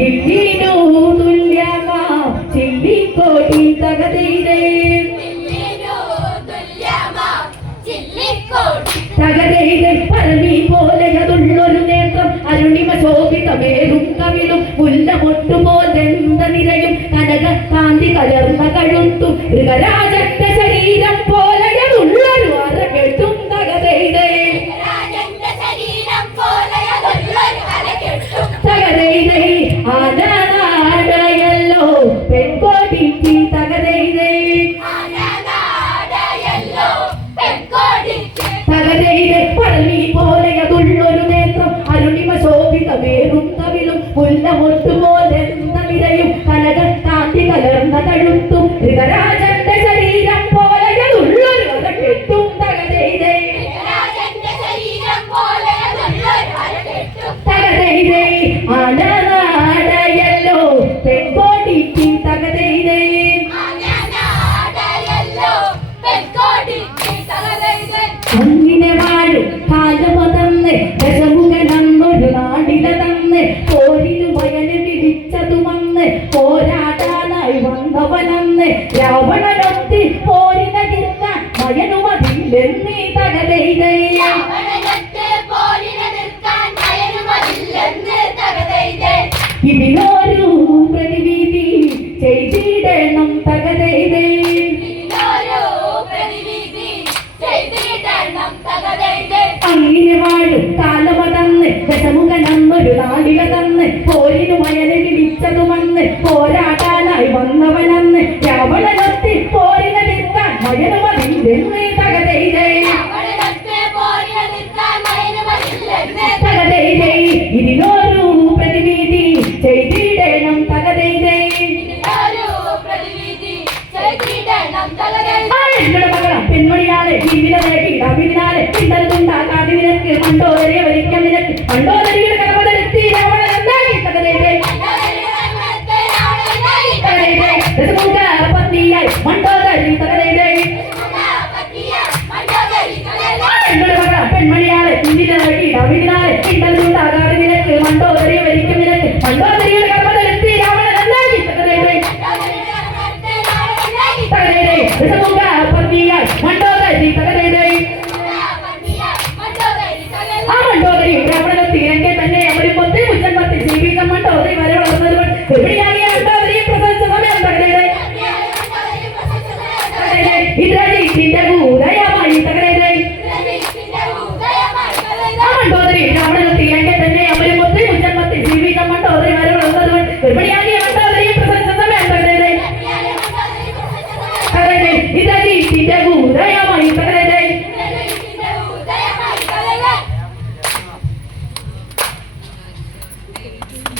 ഇല്ലിനു തുല്യമാ ചില്ലിക്കോടി തകതൈതേ തകതൈതേ പരമി പോലെയതുള്ളൊരു നേത്രം അരുണിമ ശോഭിതമേറും കവിളും മുല്ലമൊട്ടുപോലെന്ത നിരയും കനക കാന്തി കലർന്ന കഴുത്തു മൃഗരാജന്റെ ശരീരം പോലെയതുള്ളൊരു അരകെട്ടും തകതൈതേ തകതൈതേ ആനനാടയല്ലോ പെൺകോടിക്ക് തകതൈതേ തകതൈതേ പരമി പോലെയതുള്ളൊരു നേത്രം അരുണിമ ശോഭിതമേറും കവിളും മുല്ലമൊട്ടുപോലെന്ത നിരയും കനക കാന്തി കലർന്ന കഴുത്തും മൃഗരാജന്റെ ശരീരം പോലെയതുള്ളൊരു അരകെട്ടും തകതൈതേ തകതൈതേ ആനനാടയല്ലോ പെൺകോടിക്ക് തകതൈതേ അങ്ങനെ വാഴും കാലമോ തന്നെ ദശമുഖനന്നൊരു നാടില തന്നെ പോരിനു വയല് പിടിച്ചതു വന്ന് പോരാടാനായി വന്നവനന്ന് രാവണനൊത്തി